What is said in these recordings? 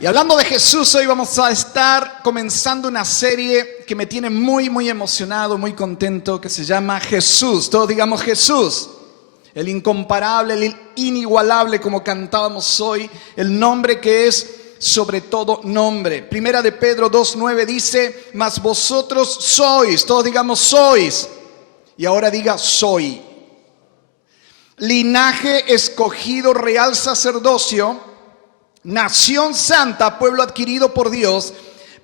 Y hablando de Jesús, hoy vamos a estar comenzando una serie que me tiene muy emocionado, muy contento, que se llama Jesús. Todos digamos Jesús, el incomparable, el inigualable, como cantábamos hoy, el nombre que es sobre todo nombre. Primera de Pedro 2:9 dice, mas vosotros sois, todos digamos sois, y ahora diga soy. Linaje escogido, real sacerdocio, nación santa, pueblo adquirido por Dios,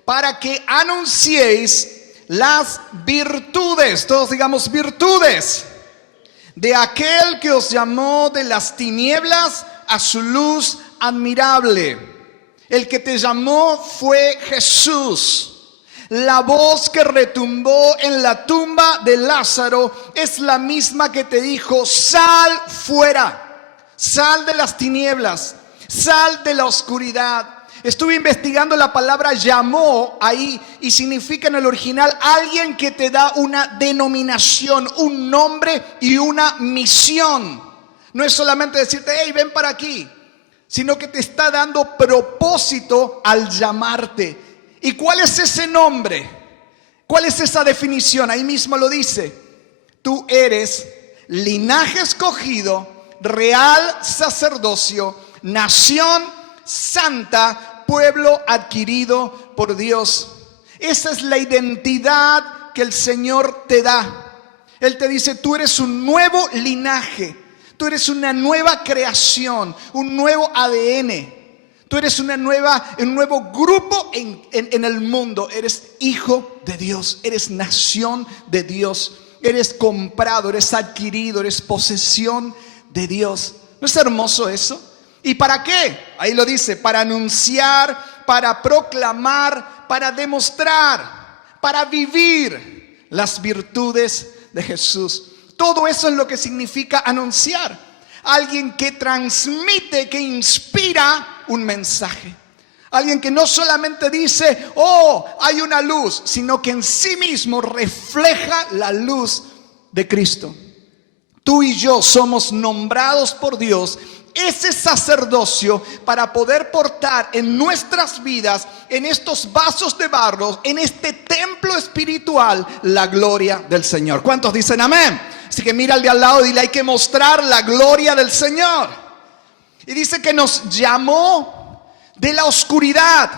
para que anunciéis las virtudes, todos digamos virtudes, de aquel que os llamó de las tinieblas a su luz admirable. El que te llamó fue Jesús. La voz que retumbó en la tumba de Lázaro es la misma que te dijo, sal fuera, sal de las tinieblas, sal de la oscuridad. Estuve investigando la palabra llamó ahí y significa en el original alguien que te da una denominación, un nombre y una misión. No es solamente decirte, hey, ven para aquí, sino que te está dando propósito al llamarte. ¿Y cuál es ese nombre? ¿Cuál es esa definición? Ahí mismo lo dice. Tú eres linaje escogido, real sacerdocio, nación santa, pueblo adquirido por Dios. Esa es la identidad que el Señor te da. Él te dice, tú eres un nuevo linaje, tú eres una nueva creación, un nuevo ADN. Tú eres un nuevo grupo en el mundo. Eres hijo de Dios, eres nación de Dios, eres comprado, eres adquirido, eres posesión de Dios. ¿No es hermoso eso? ¿Y para qué? Ahí lo dice, para anunciar, para proclamar, para demostrar, para vivir las virtudes de Jesús. Todo eso es lo que significa anunciar. Alguien que transmite, que inspira un mensaje. Alguien que no solamente dice, oh, hay una luz, sino que en sí mismo refleja la luz de Cristo. Tú y yo somos nombrados por Dios ese sacerdocio para poder portar en nuestras vidas, en estos vasos de barro, en este templo espiritual, la gloria del Señor. ¿Cuántos dicen amén? Así que mira al de al lado y dile, hay que mostrar la gloria del Señor. Y dice que nos llamó de la oscuridad,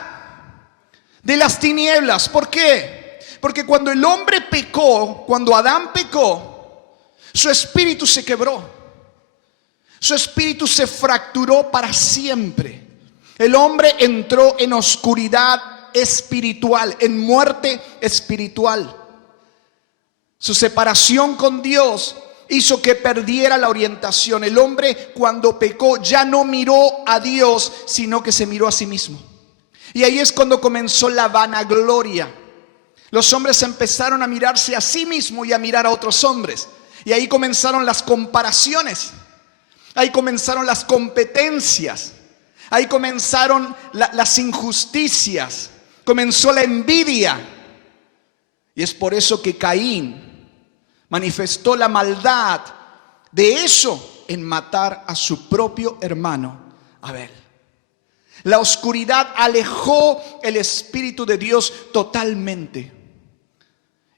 de las tinieblas. ¿Por qué? Porque cuando el hombre pecó, cuando Adán pecó, su espíritu se quebró. Su espíritu se fracturó para siempre. El hombre entró en oscuridad espiritual, en muerte espiritual. Su separación con Dios hizo que perdiera la orientación. El hombre cuando pecó ya no miró a Dios, sino que se miró a sí mismo. Y ahí es cuando comenzó la vanagloria. Los hombres empezaron a mirarse a sí mismos y a mirar a otros hombres. Y ahí comenzaron las comparaciones. Ahí comenzaron las competencias. Ahí comenzaron las injusticias. Comenzó la envidia. Y es por eso que Caín manifestó la maldad de eso en matar a su propio hermano Abel. La oscuridad alejó el Espíritu de Dios totalmente.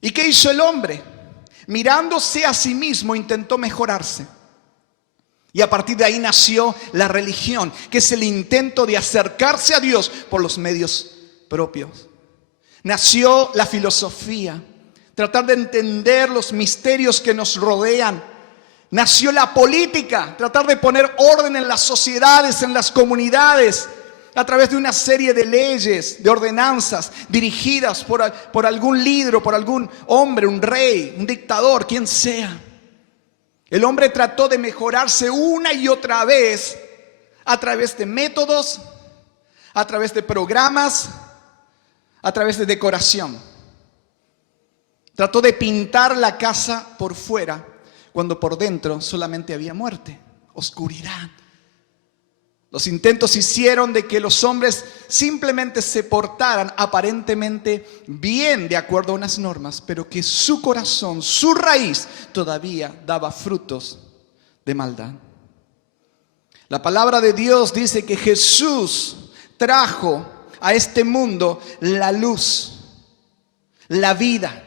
¿Y qué hizo el hombre? Mirándose a sí mismo, intentó mejorarse. Y a partir de ahí nació la religión, que es el intento de acercarse a Dios por los medios propios. Nació la filosofía, tratar de entender los misterios que nos rodean. Nació la política, tratar de poner orden en las sociedades, en las comunidades, a través de una serie de leyes, de ordenanzas dirigidas por algún líder, por algún hombre, un rey, un dictador, quien sea. El hombre trató de mejorarse una y otra vez a través de métodos, a través de programas, a través de decoración. Trató de pintar la casa por fuera cuando por dentro solamente había muerte, oscuridad. Los intentos hicieron de que los hombres simplemente se portaran aparentemente bien de acuerdo a unas normas, pero que su corazón, su raíz, todavía daba frutos de maldad. La palabra de Dios dice que Jesús trajo a este mundo la luz, la vida.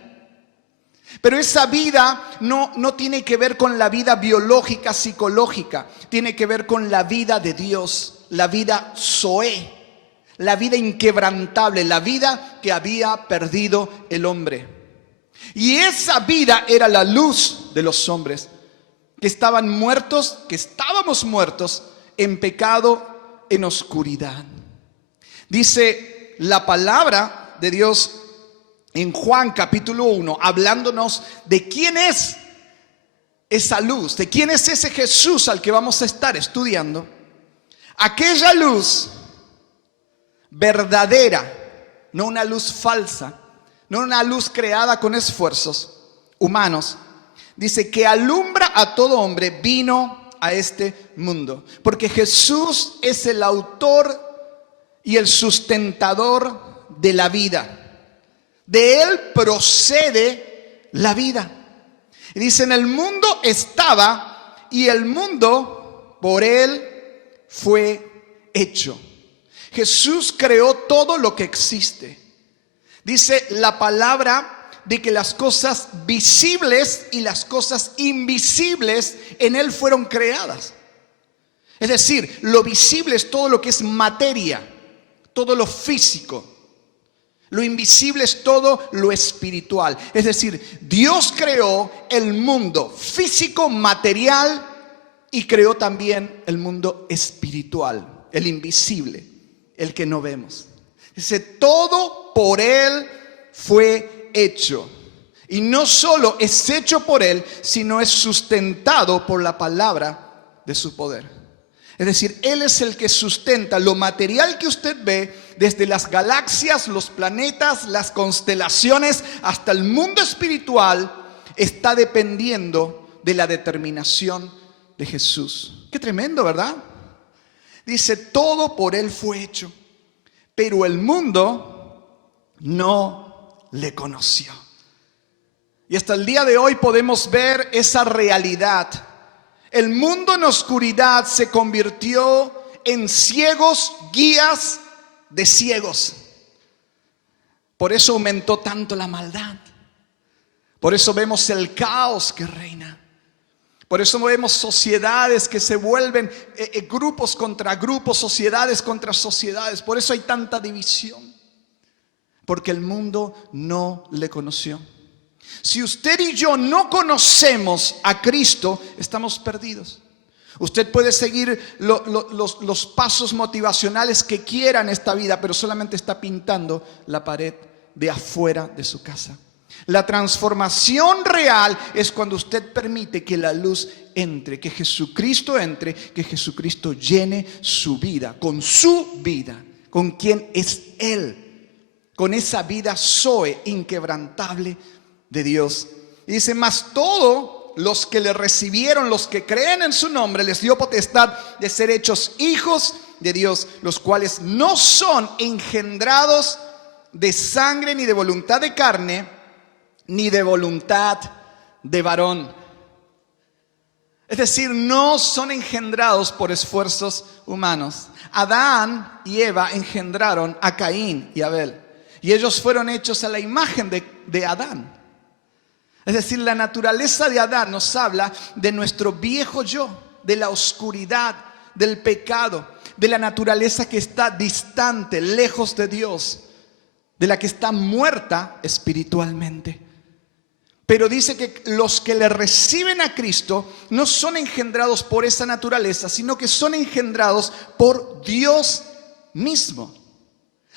Pero esa vida no tiene que ver con la vida biológica, psicológica. Tiene que ver con la vida de Dios, la vida Zoé, la vida inquebrantable, la vida que había perdido el hombre. Y esa vida era la luz de los hombres, que estaban muertos, que estábamos muertos en pecado, en oscuridad. Dice la palabra de Dios en Juan capítulo 1, hablándonos de quién es esa luz, de quién es ese Jesús al que vamos a estar estudiando. Aquella luz verdadera, no una luz falsa, no una luz creada con esfuerzos humanos. Dice que alumbra a todo hombre, vino a este mundo. Porque Jesús es el autor y el sustentador de la vida. De Él procede la vida. Y dice, en el mundo estaba y el mundo por Él fue hecho. Jesús creó todo lo que existe. Dice la palabra de que las cosas visibles y las cosas invisibles en Él fueron creadas. Es decir, lo visible es todo lo que es materia, todo lo físico. Lo invisible es todo lo espiritual. Es decir, Dios creó el mundo físico, material, y creó también el mundo espiritual, el invisible, el que no vemos. Dice, todo por Él fue hecho. Y no solo es hecho por Él, sino es sustentado por la palabra de su poder. Es decir, Él es el que sustenta lo material que usted ve, desde las galaxias, los planetas, las constelaciones, hasta el mundo espiritual, está dependiendo de la determinación de Jesús. Qué tremendo, ¿verdad? Dice, todo por Él fue hecho, pero el mundo no le conoció. Y hasta el día de hoy podemos ver esa realidad. El mundo en oscuridad se convirtió en ciegos, guías de ciegos. Por eso aumentó tanto la maldad. Por eso vemos el caos que reina. Por eso vemos sociedades que se vuelven grupos contra grupos, sociedades contra sociedades. Por eso hay tanta división. Porque el mundo no le conoció. Si usted y yo no conocemos a Cristo, estamos perdidos. Usted puede seguir los pasos motivacionales que quiera en esta vida, pero solamente está pintando la pared de afuera de su casa. La transformación real es cuando usted permite que la luz entre, que Jesucristo entre, que Jesucristo llene su vida, con quien es Él, con esa vida Zoe inquebrantable de Dios. Y dice, mas todos los que le recibieron, los que creen en su nombre, les dio potestad de ser hechos hijos de Dios, los cuales no son engendrados de sangre, ni de voluntad de carne, ni de voluntad de varón. Es decir, no son engendrados por esfuerzos humanos. Adán y Eva engendraron a Caín y Abel, y ellos fueron hechos a la imagen de Adán. Es decir, la naturaleza de Adán nos habla de nuestro viejo yo, de la oscuridad, del pecado, de la naturaleza que está distante, lejos de Dios, de la que está muerta espiritualmente. Pero dice que los que le reciben a Cristo no son engendrados por esa naturaleza, sino que son engendrados por Dios mismo.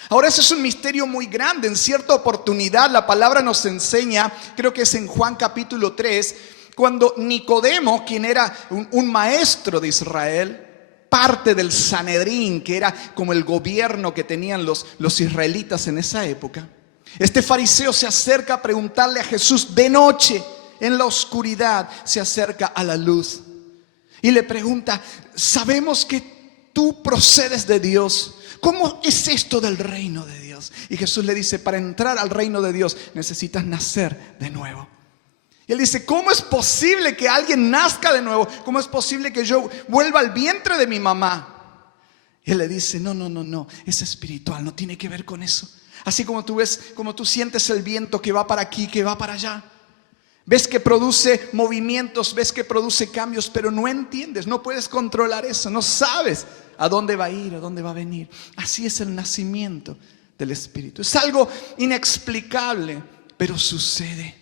Ahora, eso es un misterio muy grande. En cierta oportunidad la palabra nos enseña, creo que es en Juan capítulo 3, cuando Nicodemo, quien era un maestro de Israel, parte del Sanedrín, que era como el gobierno que tenían los israelitas en esa época, este fariseo se acerca a preguntarle a Jesús de noche, en la oscuridad, se acerca a la luz y le pregunta, sabemos que tú procedes de Dios, ¿cómo es esto del reino de Dios? Y Jesús le dice, para entrar al reino de Dios necesitas nacer de nuevo. Y él dice, ¿cómo es posible que alguien nazca de nuevo? ¿Cómo es posible que yo vuelva al vientre de mi mamá? Y él le dice, no, es espiritual, no tiene que ver con eso. Así como tú ves, como tú sientes el viento que va para aquí, que va para allá. Ves que produce movimientos, ves que produce cambios, pero no entiendes, no puedes controlar eso, no sabes a dónde va a ir, a dónde va a venir. Así es el nacimiento del Espíritu. Es algo inexplicable, pero sucede.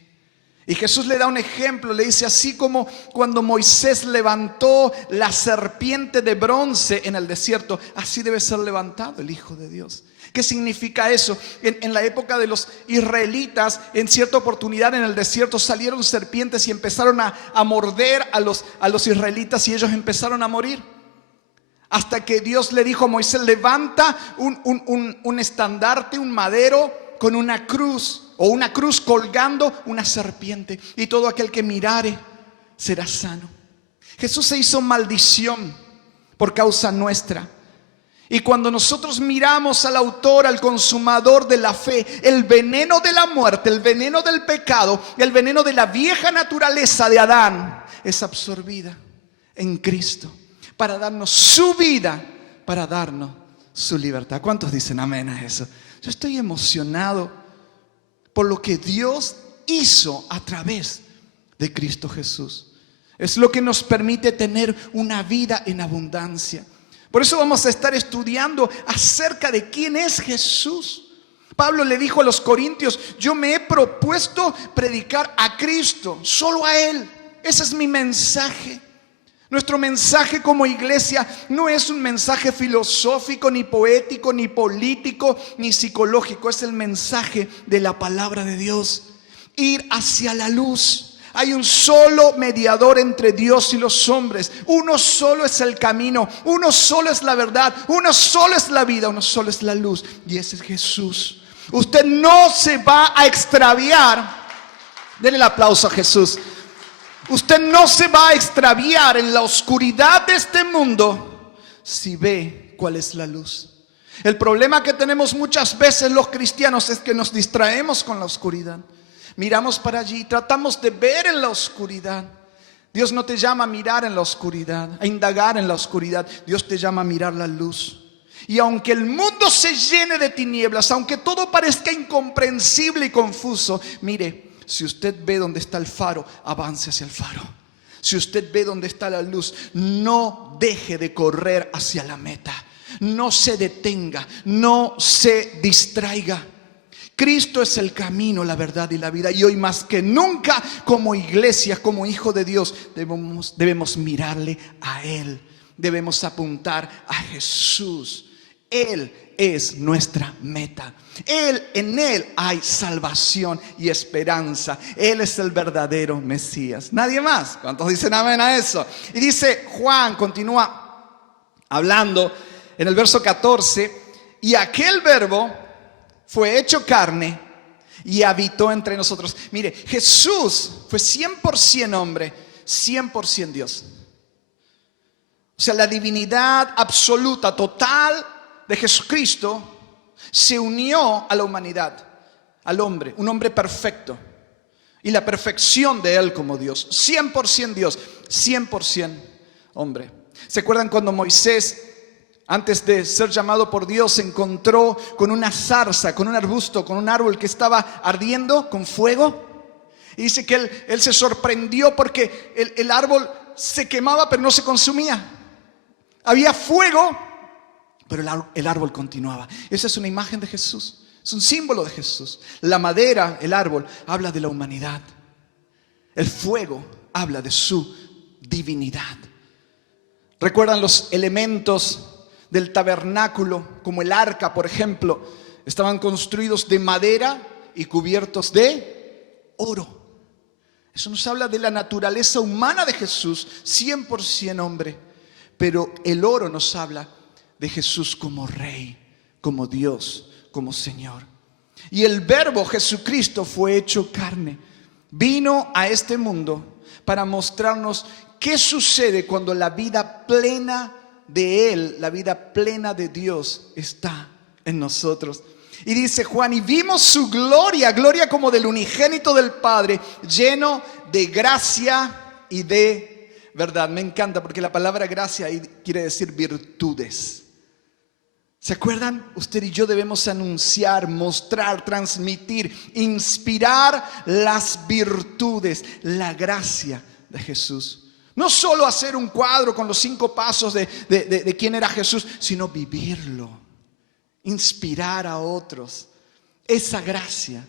Y Jesús le da un ejemplo, le dice, así como cuando Moisés levantó la serpiente de bronce en el desierto, así debe ser levantado el Hijo de Dios. ¿Qué significa eso? En la época de los israelitas, en cierta oportunidad en el desierto salieron serpientes y empezaron a morder a los israelitas y ellos empezaron a morir. Hasta que Dios le dijo a Moisés, levanta un estandarte, un madero con una cruz, o una cruz colgando una serpiente, y todo aquel que mirare será sano. Jesús se hizo maldición por causa nuestra. Y cuando nosotros miramos al autor, al consumador de la fe, el veneno de la muerte, el veneno del pecado, el veneno de la vieja naturaleza de Adán es absorbida en Cristo para darnos su vida, para darnos su libertad. ¿Cuántos dicen amén a eso? Yo estoy emocionado por lo que Dios hizo a través de Cristo Jesús. Es lo que nos permite tener una vida en abundancia. Por eso vamos a estar estudiando acerca de quién es Jesús. Pablo le dijo a los corintios, yo me he propuesto predicar a Cristo, solo a Él. Ese es mi mensaje. Nuestro mensaje como iglesia no es un mensaje filosófico, ni poético, ni político, ni psicológico. Es el mensaje de la palabra de Dios. Ir hacia la luz. Hay un solo mediador entre Dios y los hombres. Uno solo es el camino. Uno solo es la verdad. Uno solo es la vida. Uno solo es la luz. Y ese es Jesús. Usted no se va a extraviar. Denle el aplauso a Jesús. Usted no se va a extraviar en la oscuridad de este mundo si ve cuál es la luz. El problema que tenemos muchas veces los cristianos es que nos distraemos con la oscuridad. Miramos para allí, tratamos de ver en la oscuridad. Dios no te llama a mirar en la oscuridad, a indagar en la oscuridad. Dios te llama a mirar la luz. Y aunque el mundo se llene de tinieblas, aunque todo parezca incomprensible y confuso, mire, si usted ve dónde está el faro, avance hacia el faro. Si usted ve dónde está la luz, no deje de correr hacia la meta. No se detenga, no se distraiga. Cristo es el camino, la verdad y la vida. Y hoy más que nunca, como iglesia, como hijo de Dios, debemos mirarle a Él. Debemos apuntar a Jesús. Él es nuestra meta. En Él hay salvación y esperanza. Él es el verdadero Mesías. Nadie más. ¿Cuántos dicen amén a eso? Y dice Juan, continúa hablando en el verso 14. Y aquel verbo fue hecho carne y habitó entre nosotros. Mire, Jesús fue 100% hombre, 100% Dios. O sea, la divinidad absoluta, total de Jesucristo se unió a la humanidad, al hombre, un hombre perfecto. Y la perfección de Él como Dios, 100% Dios, 100% hombre. ¿Se acuerdan cuando Moisés, antes de ser llamado por Dios, se encontró con una zarza, con un arbusto, con un árbol que estaba ardiendo con fuego? Y dice que él se sorprendió porque el árbol se quemaba pero no se consumía. Había fuego, pero el árbol continuaba. Esa es una imagen de Jesús, es un símbolo de Jesús. La madera, el árbol, habla de la humanidad. El fuego habla de su divinidad. ¿Recuerdan los elementos del tabernáculo, como el arca, por ejemplo? Estaban construidos de madera y cubiertos de oro. Eso nos habla de la naturaleza humana de Jesús, 100% hombre. Pero el oro nos habla de Jesús como Rey, como Dios, como Señor. Y el Verbo Jesucristo fue hecho carne. Vino a este mundo para mostrarnos qué sucede cuando la vida plena de Él, la vida plena de Dios está en nosotros. Y dice Juan, y vimos su gloria, gloria como del unigénito del Padre, lleno de gracia y de verdad. Me encanta porque la palabra gracia quiere decir virtudes. ¿Se acuerdan? Usted y yo debemos anunciar, mostrar, transmitir, inspirar las virtudes, la gracia de Jesús. No solo hacer un cuadro con los 5 pasos de quién era Jesús, sino vivirlo, inspirar a otros. Esa gracia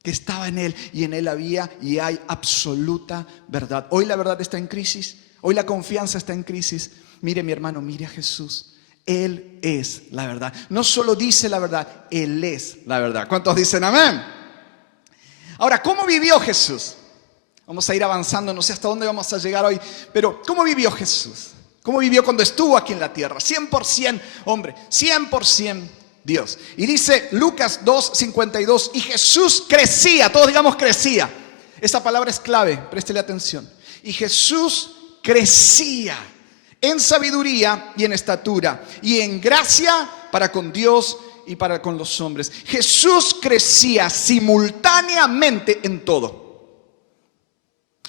que estaba en Él y en Él había y hay absoluta verdad. Hoy la verdad está en crisis, hoy la confianza está en crisis. Mire mi hermano, mire a Jesús. Él es la verdad. No solo dice la verdad, Él es la verdad. ¿Cuántos dicen amén? Ahora, ¿cómo vivió Jesús? Vamos a ir avanzando, no sé hasta dónde vamos a llegar hoy, pero ¿cómo vivió Jesús? ¿Cómo vivió cuando estuvo aquí en la tierra? 100% hombre, 100% Dios. Y dice Lucas 2:52, y Jesús crecía, todos digamos crecía. Esa palabra es clave, préstele atención. Y Jesús crecía en sabiduría y en estatura y en gracia para con Dios y para con los hombres. Jesús crecía simultáneamente en todo.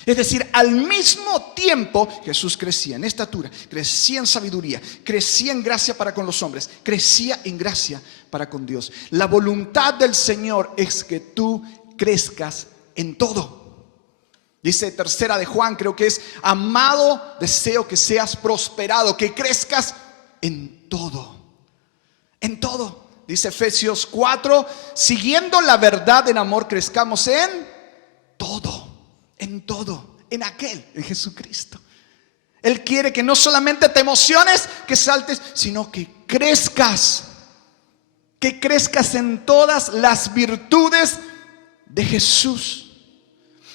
Es decir, al mismo tiempo Jesús crecía en estatura, crecía en sabiduría, crecía en gracia para con los hombres, crecía en gracia para con Dios. La voluntad del Señor es que tú crezcas en todo. Dice 3 de Juan, creo que es: amado, deseo que seas prosperado, que crezcas en todo. En todo. Dice Efesios 4, siguiendo la verdad en amor, crezcamos en todo. En todo. En aquel, en Jesucristo. Él quiere que no solamente te emociones, que saltes, sino que crezcas. Que crezcas en todas las virtudes de Jesús.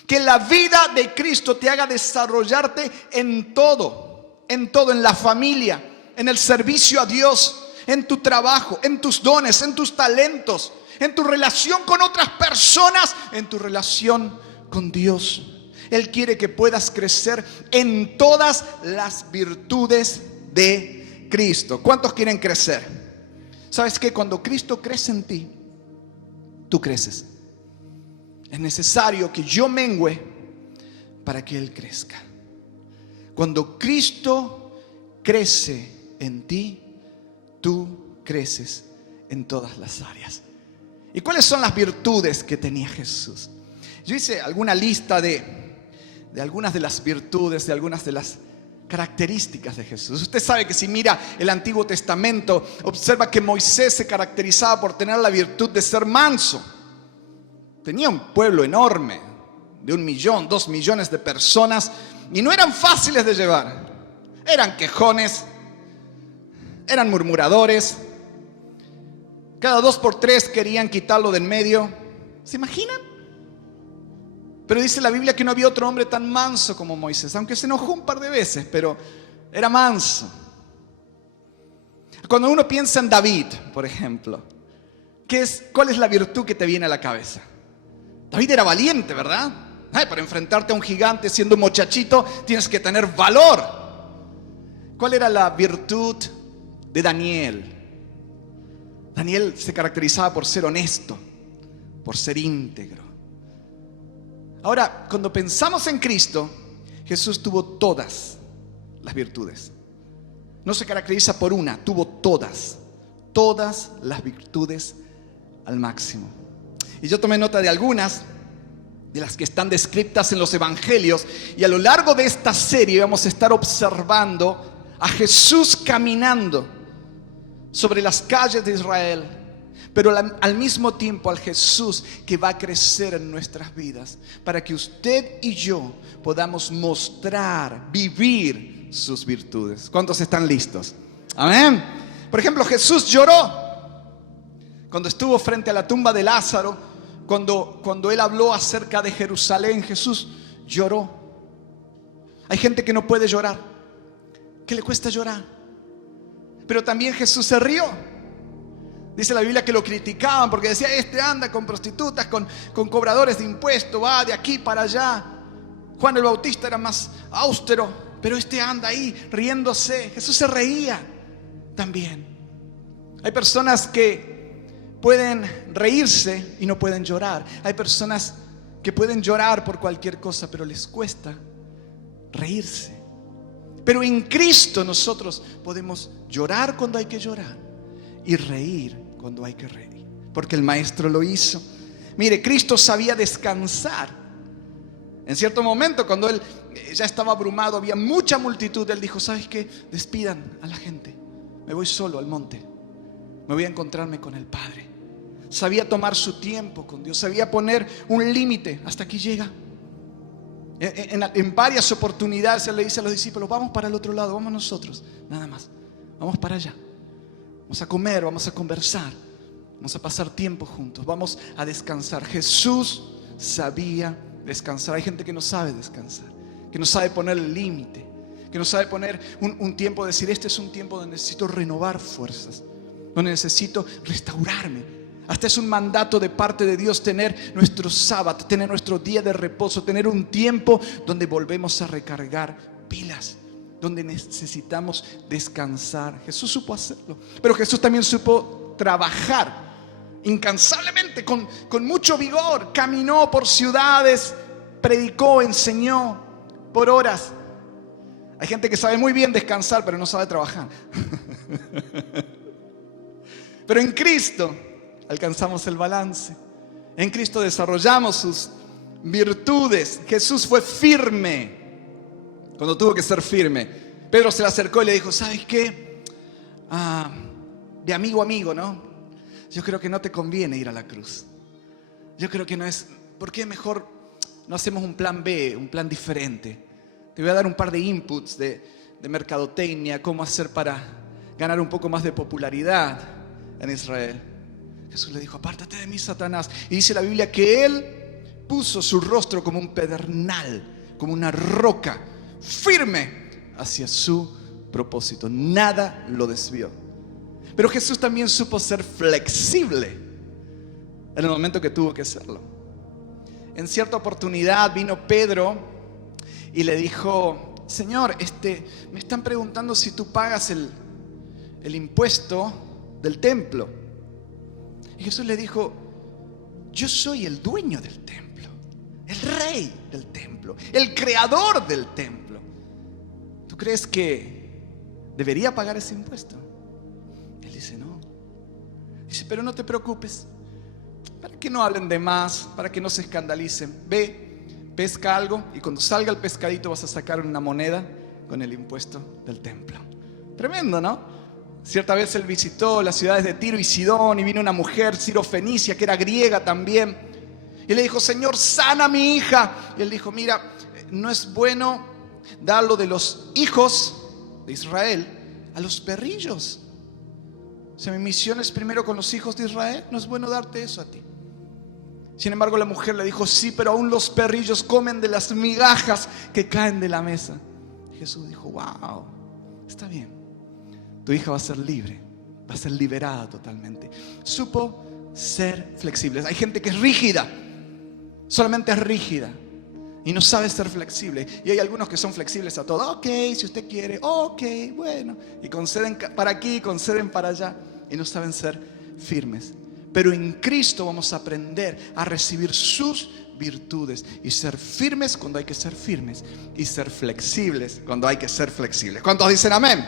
Que la vida de Cristo te haga desarrollarte en todo, en la familia, en el servicio a Dios, en tu trabajo, en tus dones, en tus talentos, en tu relación con otras personas, en tu relación con Dios. Él quiere que puedas crecer en todas las virtudes de Cristo. ¿Cuántos quieren crecer? ¿Sabes qué? Cuando Cristo crece en ti, tú creces. Es necesario que yo mengüe para que Él crezca. Cuando Cristo crece en ti, tú creces en todas las áreas. ¿Y cuáles son las virtudes que tenía Jesús? Yo hice alguna lista de algunas de las virtudes, de algunas de las características de Jesús. Usted sabe que si mira el Antiguo Testamento, observa que Moisés se caracterizaba por tener la virtud de ser manso. Tenía un pueblo enorme, de 1 millón, 2 millones de personas, y no eran fáciles de llevar. Eran quejones, eran murmuradores. Cada 2 por 3 querían quitarlo de en medio. ¿Se imaginan? Pero dice la Biblia que no había otro hombre tan manso como Moisés, aunque se enojó un par de veces, pero era manso. Cuando uno piensa en David, por ejemplo, ¿cuál es la virtud que te viene a la cabeza? David era valiente, ¿verdad? Para enfrentarte a un gigante siendo un muchachito tienes que tener valor. ¿Cuál era la virtud de Daniel? Daniel se caracterizaba por ser honesto, por ser íntegro. Ahora, cuando pensamos en Cristo, Jesús tuvo todas las virtudes. No se caracteriza por una, tuvo todas las virtudes al máximo. Y yo tomé nota de algunas de las que están descritas en los evangelios, y a lo largo de esta serie vamos a estar observando a Jesús caminando sobre las calles de Israel, pero al mismo tiempo al Jesús que va a crecer en nuestras vidas, para que usted y yo podamos mostrar, vivir sus virtudes. ¿Cuántos están listos? Amén. Por ejemplo, Jesús lloró cuando estuvo frente a la tumba de Lázaro. Cuando Él habló acerca de Jerusalén, Jesús lloró. Hay gente que no puede llorar, que le cuesta llorar. Pero también Jesús se rió. Dice la Biblia que lo criticaban porque decía: este anda con prostitutas, con cobradores de impuestos, va de aquí para allá. Juan el Bautista era más austero, pero este anda ahí riéndose. Jesús se reía también. Hay personas que pueden reírse y no pueden llorar. Hay personas que pueden llorar por cualquier cosa, pero les cuesta reírse. Pero en Cristo nosotros podemos llorar cuando hay que llorar y reír cuando hay que reír, porque el Maestro lo hizo. Mire, Cristo sabía descansar. En cierto momento, cuando Él ya estaba abrumado, había mucha multitud, Él dijo: ¿sabes qué? Despidan a la gente, me voy solo al monte, me voy a encontrarme con el Padre. Sabía tomar su tiempo con Dios, sabía poner un límite. Hasta aquí llega. En varias oportunidades Él le dice a los discípulos: vamos para el otro lado, vamos nosotros, nada más, vamos para allá, vamos a comer, vamos a conversar, vamos a pasar tiempo juntos, vamos a descansar. Jesús sabía descansar. Hay gente que no sabe descansar, que no sabe poner el límite, que no sabe poner un tiempo, decir: este es un tiempo donde necesito renovar fuerzas, donde necesito restaurarme. Hasta es un mandato de parte de Dios tener nuestro sábado, tener nuestro día de reposo, tener un tiempo donde volvemos a recargar pilas, donde necesitamos descansar. Jesús supo hacerlo, pero Jesús también supo trabajar incansablemente, con mucho vigor. Caminó por ciudades, predicó, enseñó por horas. Hay gente que sabe muy bien descansar, pero no sabe trabajar. Pero en Cristo alcanzamos el balance. En Cristo desarrollamos sus virtudes. Jesús fue firme cuando tuvo que ser firme. Pedro se le acercó y le dijo: ¿sabes qué? De amigo a amigo, ¿no? Yo creo que no te conviene ir a la cruz. Yo creo que no es. ¿Por qué mejor no hacemos un plan B, un plan diferente? Te voy a dar un par de inputs de mercadotecnia, cómo hacer para ganar un poco más de popularidad en Israel. Jesús le dijo: apártate de mí, Satanás. Y dice la Biblia que Él puso su rostro como un pedernal, como una roca, firme hacia su propósito. Nada lo desvió. Pero Jesús también supo ser flexible en el momento que tuvo que serlo. En cierta oportunidad vino Pedro y le dijo: Señor, me están preguntando si tú pagas el impuesto del templo. Y Jesús le dijo: yo soy el dueño del templo, el rey del templo, el creador del templo. ¿Tú crees que debería pagar ese impuesto? Él dice: no. Dice: pero no te preocupes, para que no hablen de más, para que no se escandalicen. Ve, pesca algo y cuando salga el pescadito vas a sacar una moneda con el impuesto del templo. Tremendo, ¿no? Cierta vez Él visitó las ciudades de Tiro y Sidón y vino una mujer sirofenicia que era griega también. Y le dijo: Señor, sana a mi hija. Y Él dijo: mira, no es bueno darlo de los hijos de Israel a los perrillos. O sea, mi misión es primero con los hijos de Israel. No es bueno darte eso a ti. Sin embargo, la mujer le dijo: sí, pero aún los perrillos comen de las migajas que caen de la mesa. Y Jesús dijo: wow, está bien. Tu hija va a ser libre, va a ser liberada totalmente. Supo ser flexible. Hay gente que es rígida, solamente es rígida y no sabe ser flexible. Y hay algunos que son flexibles a todo. Ok, si usted quiere, ok, bueno. Y conceden para aquí, conceden para allá. Y no saben ser firmes. Pero en Cristo vamos a aprender a recibir sus virtudes y ser firmes cuando hay que ser firmes y ser flexibles cuando hay que ser flexibles. ¿Cuántos dicen amén?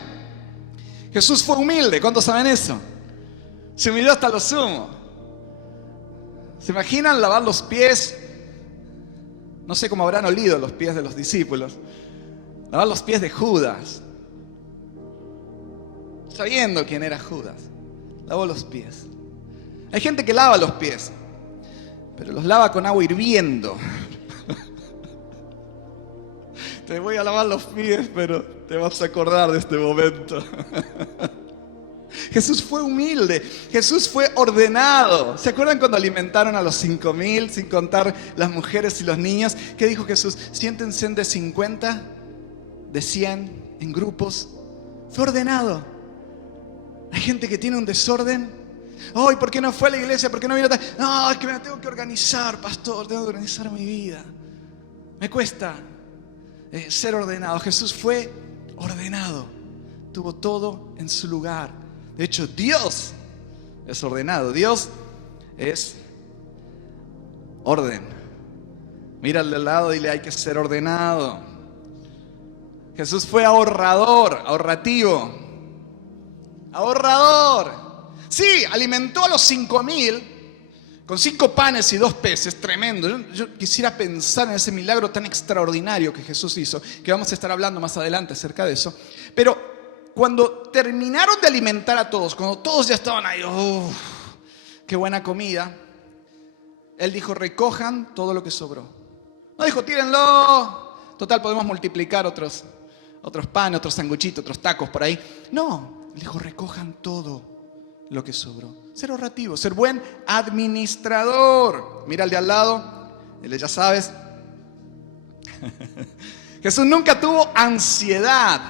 Jesús fue humilde. ¿Cuántos saben eso? Se humilló hasta lo sumo. ¿Se imaginan lavar los pies? No sé cómo habrán olido los pies de los discípulos. Lavar los pies de Judas, sabiendo quién era Judas. Lavó los pies. Hay gente que lava los pies, pero los lava con agua hirviendo. Te voy a lavar los pies, pero te vas a acordar de este momento. Jesús fue humilde, Jesús fue ordenado. ¿Se acuerdan cuando alimentaron a los 5,000 sin contar las mujeres y los niños? ¿Qué dijo Jesús? Siéntense de 50, de 100, en grupos. Fue ordenado. Hay gente que tiene un desorden. Ay, ¿por qué no fue a la iglesia? ¿Por qué no vino? No, es que me tengo que organizar, pastor. Tengo que organizar mi vida. Me cuesta ser ordenado. Jesús fue ordenado. Tuvo todo en su lugar. De hecho, Dios es ordenado. Dios es orden. Mira al de al lado y dile: hay que ser ordenado. Jesús fue ahorrador, ahorrativo. Ahorrador. Sí, alimentó a los 5,000 con 5 panes y 2 peces, tremendo. Yo quisiera pensar en ese milagro tan extraordinario que Jesús hizo, que vamos a estar hablando más adelante acerca de eso. Pero cuando terminaron de alimentar a todos, cuando todos ya estaban ahí, qué buena comida, Él dijo, recojan todo lo que sobró. No dijo, tírenlo, total podemos multiplicar otros panes, otros sanguchitos, otros tacos por ahí. No, Él dijo, recojan todo lo que sobró. Ser ahorrativo, ser buen administrador. Mira al de al lado, él ya sabes. Jesús nunca tuvo ansiedad.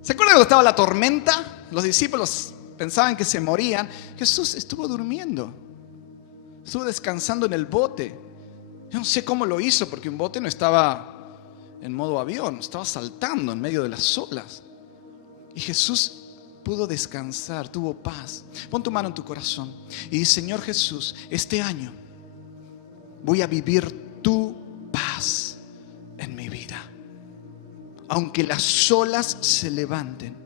¿Se acuerdan cuando estaba la tormenta? Los discípulos pensaban que se morían. Jesús estuvo durmiendo. Estuvo descansando en el bote. Yo no sé cómo lo hizo, porque un bote no estaba en modo avión, estaba saltando en medio de las olas. Y Jesús pudo descansar, tuvo paz. Pon tu mano en tu corazón y di, Señor Jesús, este año voy a vivir tu paz en mi vida. Aunque las olas se levanten,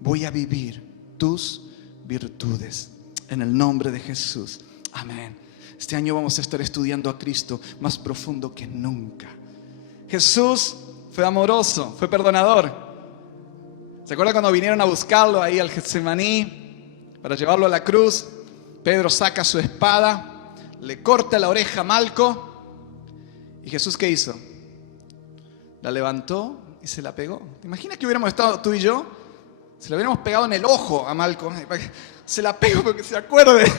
voy a vivir tus virtudes. En el nombre de Jesús. Amén. Este año vamos a estar estudiando a Cristo más profundo que nunca. Jesús fue amoroso, fue perdonador. ¿Se acuerdan cuando vinieron a buscarlo ahí al Getsemaní para llevarlo a la cruz? Pedro saca su espada, le corta la oreja a Malco. ¿Y Jesús qué hizo? La levantó y se la pegó. ¿Te imaginas que hubiéramos estado tú y yo? Se la hubiéramos pegado en el ojo a Malco. Se la pegó porque se acuerde.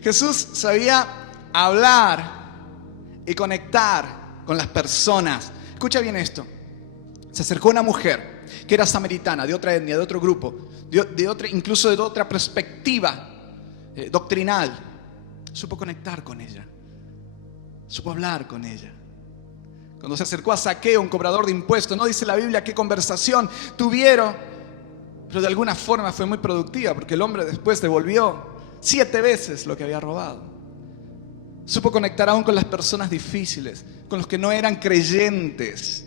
Jesús sabía hablar y conectar con las personas. Escucha bien esto. Se acercó una mujer que era samaritana, de otra etnia, de otro grupo, incluso de otra perspectiva doctrinal. Supo conectar con ella, supo hablar con ella. Cuando se acercó a Zaqueo, un cobrador de impuestos, no dice la Biblia qué conversación tuvieron, pero de alguna forma fue muy productiva, porque el hombre después devolvió 7 veces lo que había robado. Supo conectar aún con las personas difíciles, con los que no eran creyentes.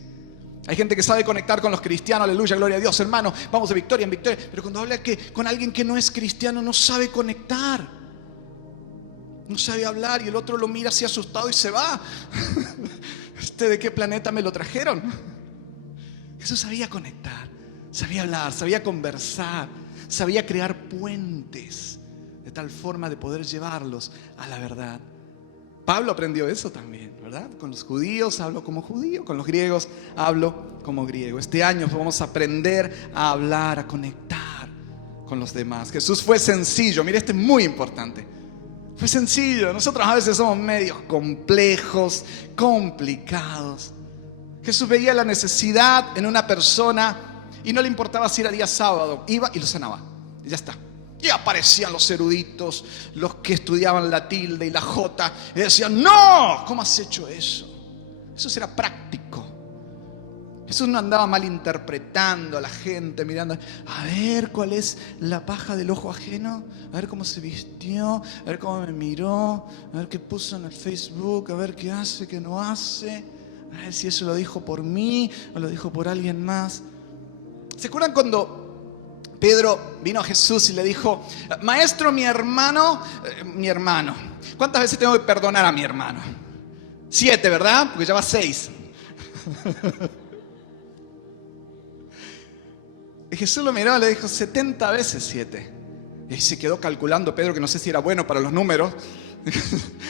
Hay gente que sabe conectar con los cristianos, aleluya, gloria a Dios, hermano, vamos de victoria en victoria. Pero cuando habla con alguien que no es cristiano, no sabe conectar, no sabe hablar, y el otro lo mira así asustado y se va. ¿De qué planeta me lo trajeron? Jesús sabía conectar, sabía hablar, sabía conversar, sabía crear puentes de tal forma de poder llevarlos a la verdad. Pablo aprendió eso también, ¿verdad? Con los judíos hablo como judío, con los griegos hablo como griego. Este año vamos a aprender a hablar, a conectar con los demás. Jesús fue sencillo. Mire, este es muy importante. Fue sencillo. Nosotros a veces somos medios complejos, complicados. Jesús veía la necesidad en una persona y no le importaba si era día sábado. Iba y lo sanaba. Y ya está. Y aparecían los eruditos, los que estudiaban la tilde y la jota, y decían, no, ¿cómo has hecho eso? Eso era práctico. Jesús no andaba malinterpretando a la gente, mirando, a ver cuál es la paja del ojo ajeno, a ver cómo se vistió, a ver cómo me miró, a ver qué puso en el Facebook, a ver qué hace, qué no hace, a ver si eso lo dijo por mí o lo dijo por alguien más. ¿Se acuerdan cuando Pedro vino a Jesús y le dijo, maestro, mi hermano, ¿cuántas veces tengo que perdonar a mi hermano? 7, ¿verdad? Porque ya va 6. Y Jesús lo miró y le dijo, 70 veces 7. Y ahí se quedó calculando Pedro, que no sé si era bueno para los números.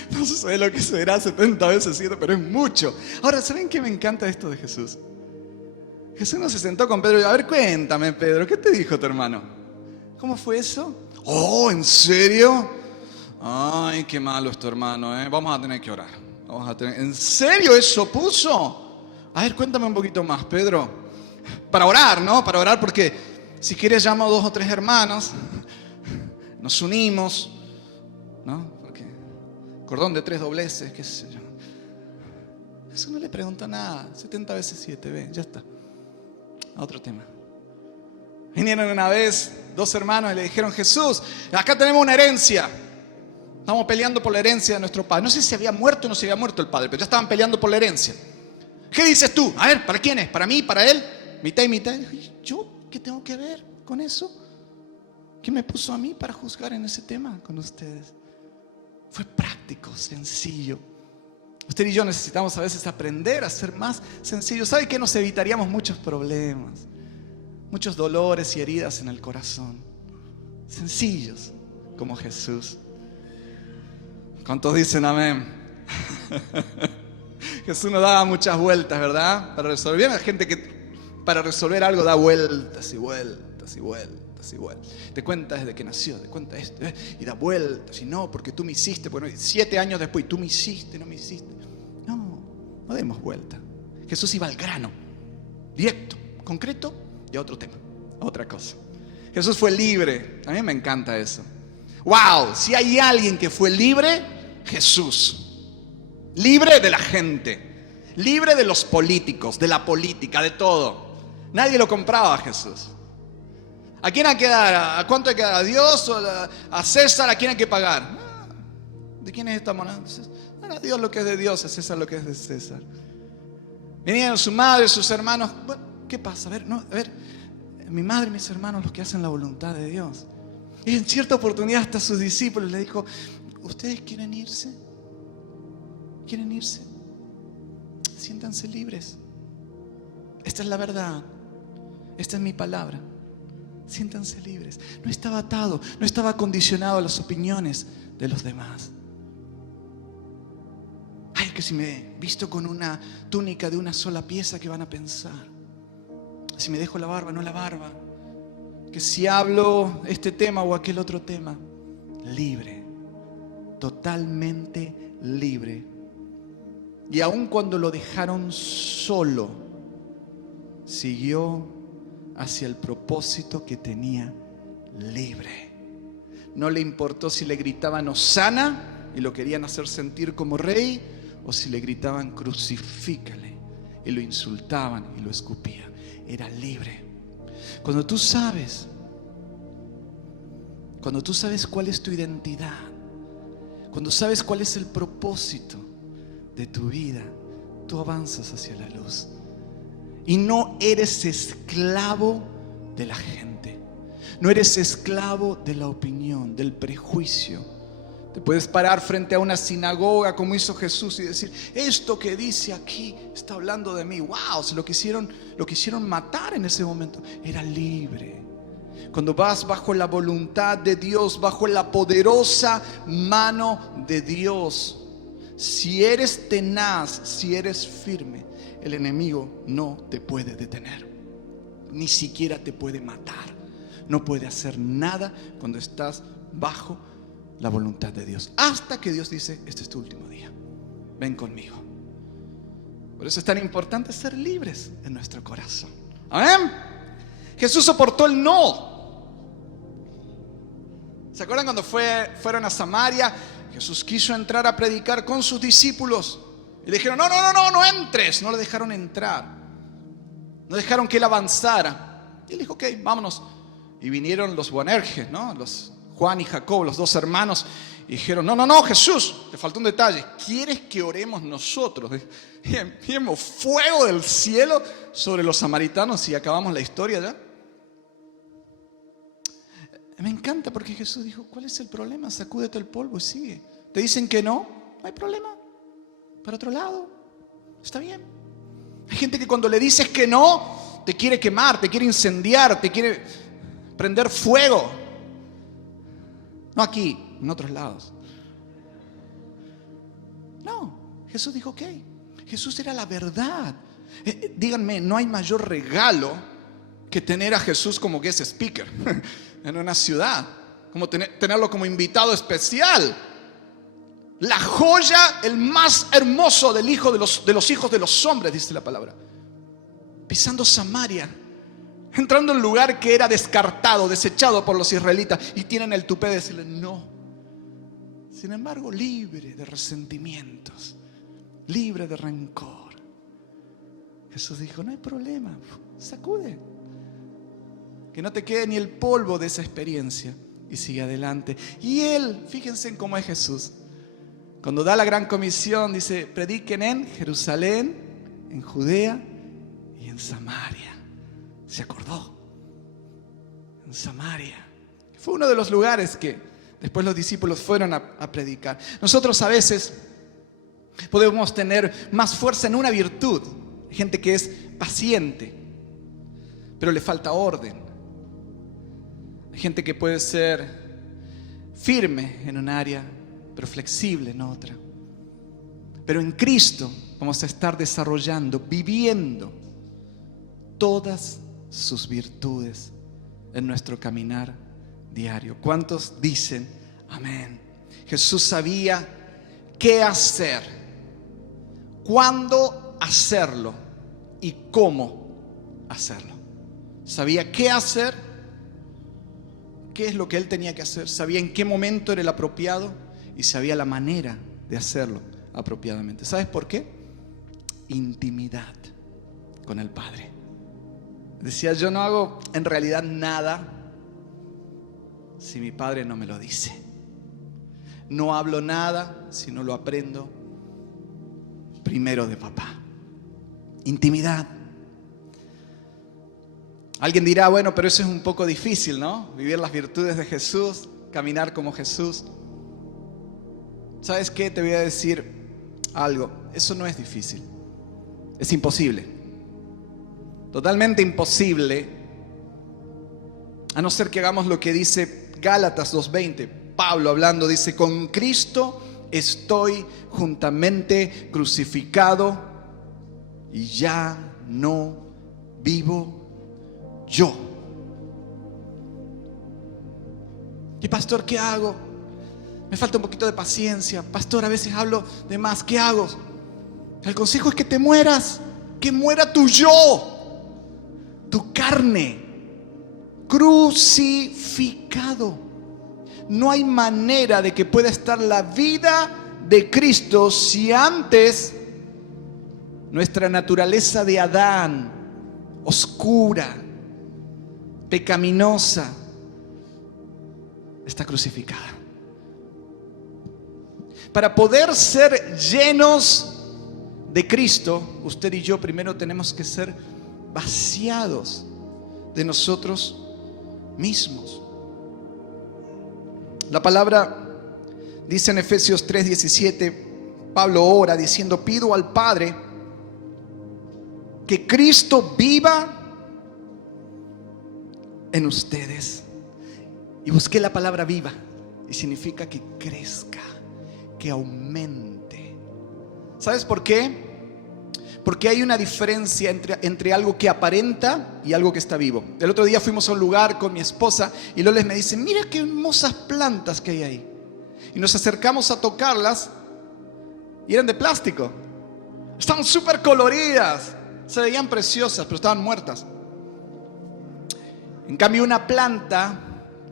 No sé lo que será 70 veces 7, pero es mucho. Ahora, ¿saben qué me encanta esto de Jesús? Jesús no se sentó con Pedro y dijo, a ver, cuéntame, Pedro, ¿qué te dijo tu hermano? ¿Cómo fue eso? Oh, ¿en serio? Ay, qué malo es tu hermano, ¿eh? Vamos a tener que orar. ¿En serio eso puso? A ver, cuéntame un poquito más, Pedro. Para orar, ¿no? Para orar, porque si quieres llamo a 2 o 3 hermanos, nos unimos, ¿no? Porque cordón de 3 dobleces, qué sé yo. Jesús no le preguntó nada. 70 veces 7, ve, ya está. A otro tema. Vinieron una vez 2 hermanos y le dijeron, Jesús, acá tenemos una herencia. Estamos peleando por la herencia de nuestro padre. No sé si había muerto o no se había muerto el padre, pero ya estaban peleando por la herencia. ¿Qué dices tú? A ver, ¿para quién es? ¿Para mí? ¿Para él? ¿Mitad y mitad? Y yo ¿Qué tengo que ver con eso? ¿Qué me puso a mí para juzgar en ese tema con ustedes? Fue práctico, sencillo. Usted y yo necesitamos a veces aprender a ser más sencillos. ¿Sabe qué? Nos evitaríamos muchos problemas, muchos dolores y heridas en el corazón. Sencillos como Jesús. ¿Cuántos dicen amén? Jesús no daba muchas vueltas, ¿verdad? Para resolver. Hay gente que para resolver algo da vueltas y vueltas y vueltas y vueltas. Te cuenta desde que nació, te cuenta esto, y da vueltas. Y no, porque tú me hiciste. Bueno, 7 años después, tú me hiciste, no me hiciste. No demos vuelta. Jesús iba al grano, directo, concreto, y a otro tema, a otra cosa. Jesús fue libre. A mí me encanta eso. Wow, si hay alguien que fue libre, Jesús. Libre de la gente, libre de los políticos, de la política, de todo. Nadie lo compraba a Jesús. ¿A quién hay que dar? ¿A cuánto hay que dar? ¿A Dios o a César? ¿A quién hay que pagar? ¿De quién es esta moneda? A Dios lo que es de Dios, a César lo que es de César. Venían su madre, sus hermanos. Bueno, ¿qué pasa? A ver, mi madre y mis hermanos, los que hacen la voluntad de Dios. Y en cierta oportunidad hasta sus discípulos le dijo: ¿ustedes quieren irse? ¿Quieren irse? Siéntanse libres. Esta es la verdad. Esta es mi palabra. Siéntanse libres. No estaba atado, no estaba condicionado a las opiniones de los demás. Ay, que si me visto con una túnica de una sola pieza, ¿qué van a pensar? Si me dejo la barba, no la barba. Que si hablo este tema o aquel otro tema. Libre, totalmente libre. Y aun cuando lo dejaron solo, siguió hacia el propósito que tenía libre. No le importó si le gritaban Hosana y lo querían hacer sentir como rey, o si le gritaban crucifícale y lo insultaban y lo escupían. Era libre. Cuando tú sabes cuál es tu identidad, cuando sabes cuál es el propósito de tu vida, tú avanzas hacia la luz y no eres esclavo de la gente, no eres esclavo de la opinión, del prejuicio. Te puedes parar frente a una sinagoga como hizo Jesús y decir: esto que dice aquí está hablando de mí. Wow, se lo quisieron matar en ese momento. Era libre. Cuando vas bajo la voluntad de Dios, bajo la poderosa mano de Dios, si eres tenaz, si eres firme, el enemigo no te puede detener, ni siquiera te puede matar. No puede hacer nada cuando estás bajo la voluntad de Dios, hasta que Dios dice: este es tu último día, ven conmigo. Por eso es tan importante ser libres en nuestro corazón. Amén. Jesús soportó el no. ¿Se acuerdan cuando fueron a Samaria? Jesús quiso entrar a predicar con sus discípulos y le dijeron: no entres. No le dejaron entrar, no dejaron que él avanzara. Y él dijo: ok, vámonos. Y vinieron los Boanerges, ¿no? Los Juan y Jacob, los 2 hermanos, y dijeron: no, Jesús, te faltó un detalle. ¿Quieres que oremos nosotros? Y enviemos fuego del cielo sobre los samaritanos y acabamos la historia ya. Me encanta porque Jesús dijo: ¿cuál es el problema? Sacúdete el polvo y sigue. Te dicen que no hay problema. Para otro lado, está bien. Hay gente que cuando le dices que no, te quiere quemar, te quiere incendiar, te quiere prender fuego. No aquí, en otros lados. No, Jesús dijo: ok. Jesús era la verdad. Díganme, no hay mayor regalo que tener a Jesús como guest speaker en una ciudad, como tenerlo como invitado especial. La joya, el más hermoso del hijo de los hijos de los hombres, dice la palabra. Pisando Samaria, entrando en un lugar que era descartado, desechado por los israelitas, y tienen el tupé de decirle no. Sin embargo, libre de resentimientos, libre de rencor. Jesús dijo: no hay problema, sacude, que no te quede ni el polvo de esa experiencia, y sigue adelante. Y él, fíjense en cómo es Jesús. Cuando da la gran comisión, dice: prediquen en Jerusalén, en Judea y en Samaria. Se acordó en Samaria. Fue uno de los lugares que después los discípulos fueron a predicar. Nosotros a veces podemos tener más fuerza en una virtud. Hay gente que es paciente, pero le falta orden. Hay gente que puede ser firme en un área, pero flexible en otra. Pero en Cristo vamos a estar desarrollando, viviendo todas sus virtudes en nuestro caminar diario. ¿Cuántos dicen amén? Jesús sabía qué hacer, cuándo hacerlo y cómo hacerlo. Sabía qué hacer, qué es lo que él tenía que hacer, sabía en qué momento era el apropiado y sabía la manera de hacerlo apropiadamente. ¿Sabes por qué? Intimidad con el Padre. Decía, yo no hago en realidad nada si mi Padre no me lo dice. No hablo nada si no lo aprendo primero de papá. Intimidad. Alguien dirá, bueno, pero eso es un poco difícil, ¿no? Vivir las virtudes de Jesús, caminar como Jesús. ¿Sabes qué? Te voy a decir algo. Eso no es difícil. Es imposible. Totalmente imposible. A no ser que hagamos lo que dice Gálatas 2:20. Pablo hablando dice, con Cristo estoy juntamente crucificado y ya no vivo yo. Y pastor, ¿qué hago? Me falta un poquito de paciencia. Pastor, a veces hablo de más. ¿Qué hago? El consejo es que te mueras. Que muera tu yo, tu carne, crucificado. No hay manera de que pueda estar la vida de Cristo si antes nuestra naturaleza de Adán, oscura, pecaminosa, está crucificada. Para poder ser llenos de Cristo, usted y yo primero tenemos que ser vaciados de nosotros mismos. La palabra dice en Efesios 3:17, Pablo ora diciendo, pido al Padre que Cristo viva en ustedes. Y busqué la palabra viva y significa que crezca, que aumente. ¿Sabes por qué? Porque hay una diferencia entre algo que aparenta y algo que está vivo. El otro día fuimos a un lugar con mi esposa y Loles me dice, mira qué hermosas plantas que hay ahí. Y nos acercamos a tocarlas y eran de plástico. Estaban súper coloridas, se veían preciosas, pero estaban muertas. En cambio, una planta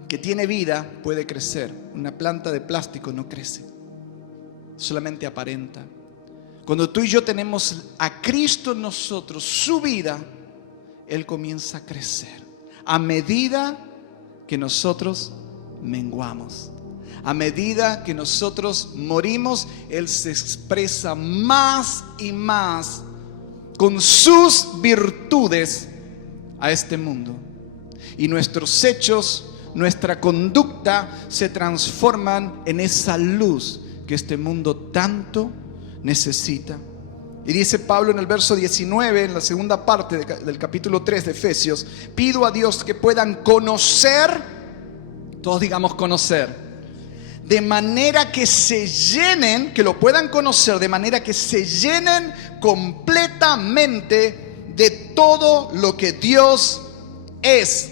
que tiene vida puede crecer. Una planta de plástico no crece, solamente aparenta. Cuando tú y yo tenemos a Cristo en nosotros, su vida, Él comienza a crecer. A medida que nosotros menguamos, a medida que nosotros morimos, Él se expresa más y más con sus virtudes a este mundo. Y nuestros hechos, nuestra conducta se transforman en esa luz que este mundo tanto necesita. Y dice Pablo en el verso 19, en la segunda parte del capítulo 3 de Efesios, pido a Dios que puedan conocer, todos digamos conocer, de manera que se llenen, que lo puedan conocer, de manera que se llenen completamente de todo lo que Dios es.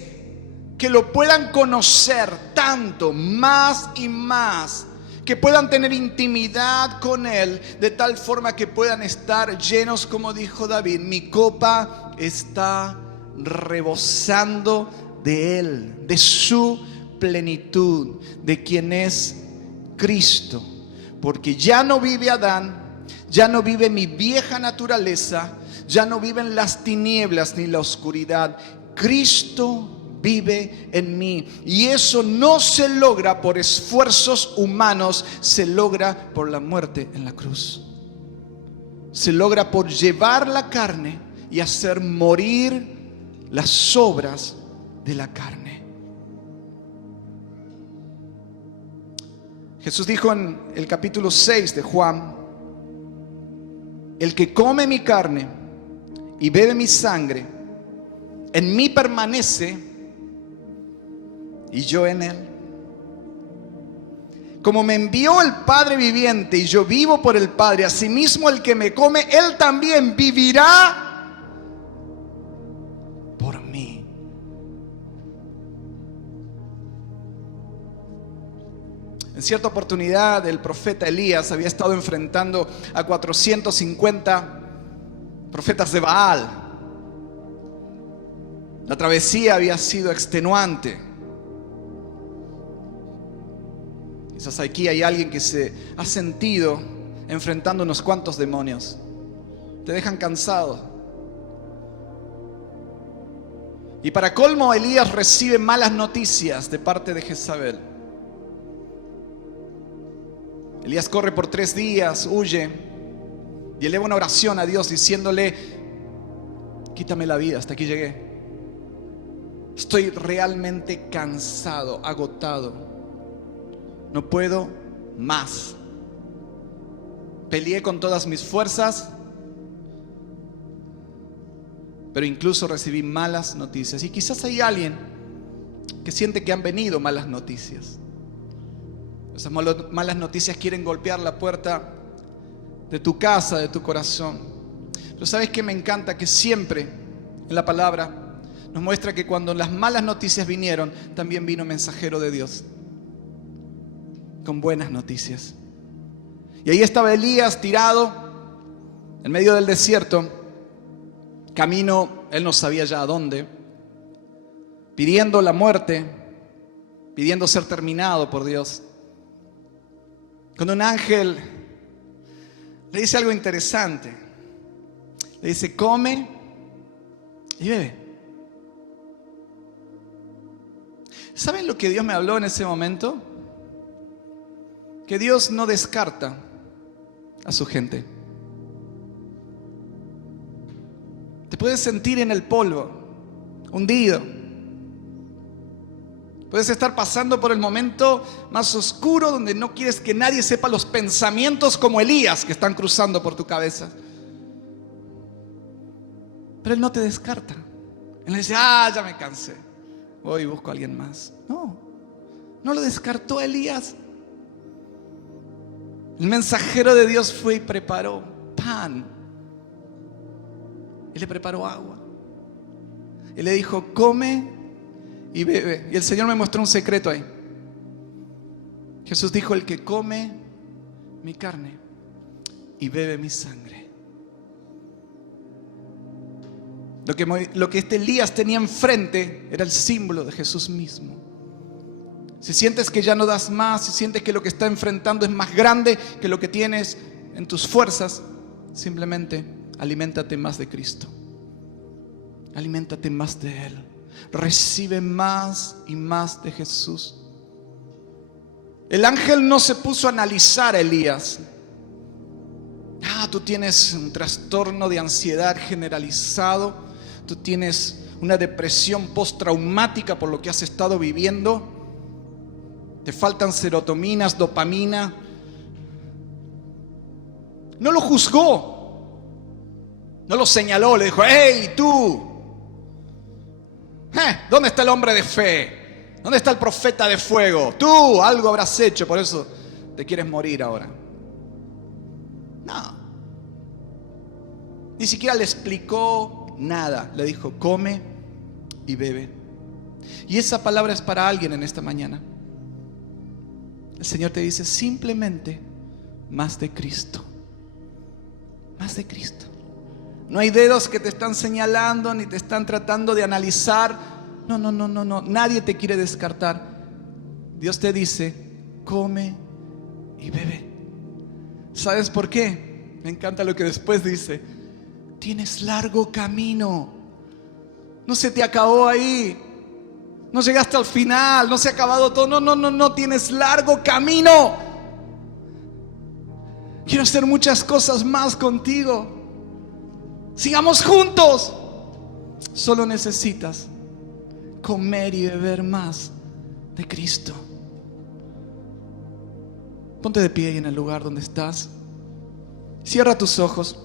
Que lo puedan conocer tanto, más y más, que puedan tener intimidad con Él, de tal forma que puedan estar llenos, como dijo David, mi copa está rebosando de Él, de su plenitud, de quien es Cristo. Porque ya no vive Adán, ya no vive mi vieja naturaleza, ya no viven las tinieblas ni la oscuridad. Cristo vive en mí, y eso no se logra por esfuerzos humanos, se logra por la muerte en la cruz. Se logra por llevar la carne y hacer morir las obras de la carne. Jesús dijo en el capítulo 6 de Juan: el que come mi carne y bebe mi sangre, en mí permanece y yo en él. Como me envió el Padre viviente y yo vivo por el Padre, asimismo el que me come, él también vivirá por mí. En cierta oportunidad el profeta Elías había estado enfrentando a 450 profetas de Baal. La travesía había sido extenuante. Quizás aquí hay alguien que se ha sentido enfrentando unos cuantos demonios. Te dejan cansado. Y para colmo, Elías recibe malas noticias de parte de Jezabel. Elías corre por 3 días, huye y eleva una oración a Dios diciéndole: quítame la vida, hasta aquí llegué. Estoy realmente cansado, agotado. No puedo más. Peleé con todas mis fuerzas, pero incluso recibí malas noticias. Y quizás hay alguien que siente que han venido malas noticias. Esas malas noticias quieren golpear la puerta de tu casa, de tu corazón. Pero ¿sabes qué me encanta? Que siempre en la palabra nos muestra que cuando las malas noticias vinieron, también vino mensajero de Dios con buenas noticias. Y ahí estaba Elías tirado en medio del desierto, camino, él no sabía ya a dónde, pidiendo la muerte, pidiendo ser terminado por Dios. Cuando un ángel le dice algo interesante, le dice: come y bebe. ¿Saben lo que Dios me habló en ese momento? Que Dios no descarta a su gente. Te puedes sentir en el polvo, hundido. Puedes estar pasando por el momento más oscuro donde no quieres que nadie sepa los pensamientos como Elías que están cruzando por tu cabeza. Pero Él no te descarta. Él dice: ya me cansé, voy y busco a alguien más. No lo descartó Elías. El mensajero de Dios fue y preparó pan. Y le preparó agua. Y le dijo: come y bebe. Y el Señor me mostró un secreto ahí. Jesús dijo: el que come mi carne y bebe mi sangre. Lo que este Elías tenía enfrente era el símbolo de Jesús mismo. Si sientes que ya no das más, si sientes que lo que está enfrentando es más grande que lo que tienes en tus fuerzas, simplemente aliméntate más de Cristo. Aliméntate más de Él. Recibe más y más de Jesús. El ángel no se puso a analizar a Elías. Tú tienes un trastorno de ansiedad generalizado. Tú tienes una depresión postraumática por lo que has estado viviendo. Te faltan serotoninas, dopamina. No lo juzgó. No lo señaló, le dijo: ¡hey, tú! ¿Dónde está el hombre de fe? ¿Dónde está el profeta de fuego? Tú algo habrás hecho, por eso te quieres morir ahora. No. Ni siquiera le explicó nada. Le dijo: come y bebe. Y esa palabra es para alguien en esta mañana. El Señor te dice: simplemente más de Cristo. Más de Cristo. No hay dedos que te están señalando ni te están tratando de analizar. No. Nadie te quiere descartar. Dios te dice: come y bebe. ¿Sabes por qué? Me encanta lo que después dice: tienes largo camino. No se te acabó ahí. No llegaste al final, no se ha acabado todo. No, tienes largo camino. Quiero hacer muchas cosas más contigo. Sigamos juntos. Solo necesitas comer y beber más de Cristo. Ponte de pie ahí en el lugar donde estás. Cierra tus ojos.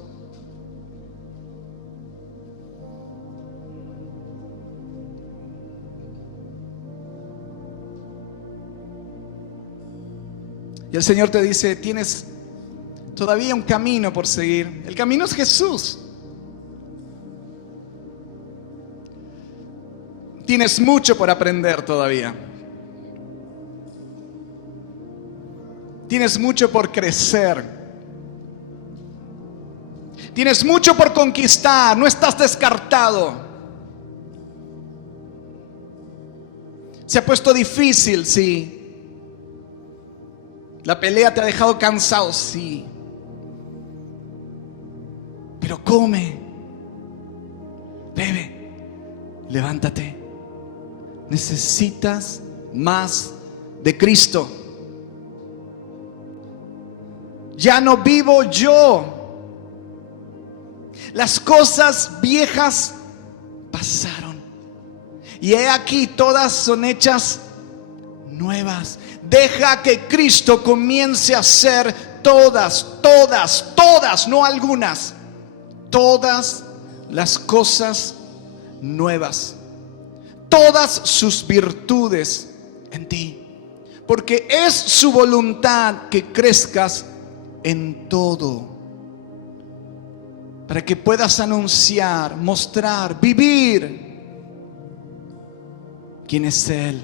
Y el Señor te dice, tienes todavía un camino por seguir. El camino es Jesús. Tienes mucho por aprender todavía. Tienes mucho por crecer. Tienes mucho por conquistar. No estás descartado. Se ha puesto difícil, sí. La pelea te ha dejado cansado, sí. Pero come, bebe, levántate. Necesitas más de Cristo. Ya no vivo yo. Las cosas viejas pasaron. Y he aquí, todas son hechas nuevas. Deja que Cristo comience a hacer todas, no algunas, todas las cosas nuevas, todas sus virtudes en ti, porque es su voluntad que crezcas en todo, para que puedas anunciar, mostrar, vivir quién es Él.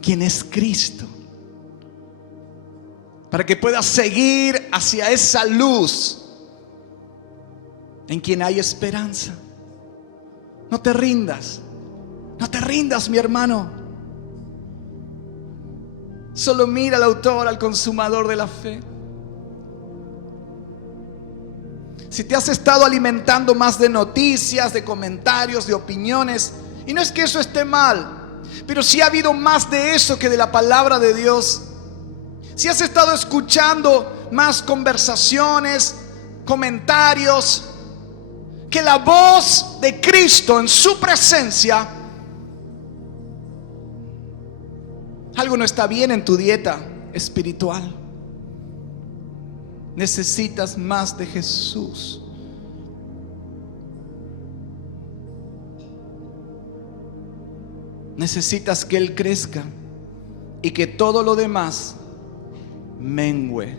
¿Quién es Cristo? Para que puedas seguir hacia esa luz en quien hay esperanza. No te rindas. No te rindas, mi hermano. Solo mira al autor, al consumador de la fe. Si te has estado alimentando más de noticias, de comentarios, de opiniones, y no es que eso esté mal, pero si ha habido más de eso que de la palabra de Dios. Si has estado escuchando más conversaciones, comentarios, que la voz de Cristo en su presencia, algo no está bien en tu dieta espiritual. Necesitas más de Jesús. Necesitas que Él crezca y que todo lo demás mengüe.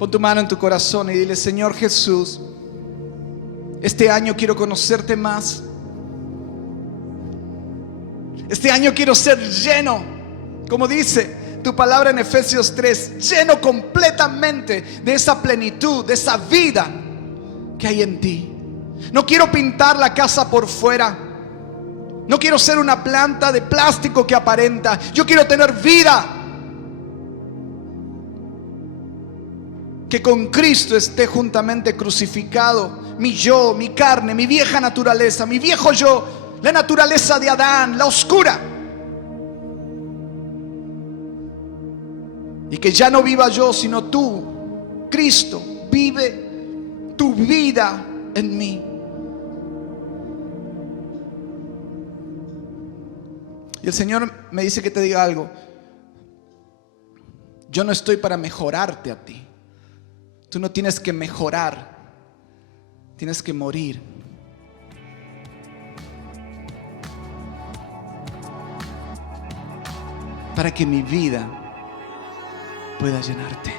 Pon tu mano en tu corazón y dile: Señor Jesús, este año quiero conocerte más. Este año quiero ser lleno, como dice tu palabra en Efesios 3, lleno completamente de esa plenitud, de esa vida que hay en ti. No quiero pintar la casa por fuera. No quiero ser una planta de plástico que aparenta. Yo quiero tener vida. Que con Cristo esté juntamente crucificado mi yo, mi carne, mi vieja naturaleza, mi viejo yo, la naturaleza de Adán, la oscura. Y que ya no viva yo, sino tú, Cristo, vive tu vida en mí. Y el Señor me dice que te diga algo. Yo no estoy para mejorarte a ti. Tú no tienes que mejorar. Tienes que morir. Para que mi vida pueda llenarte.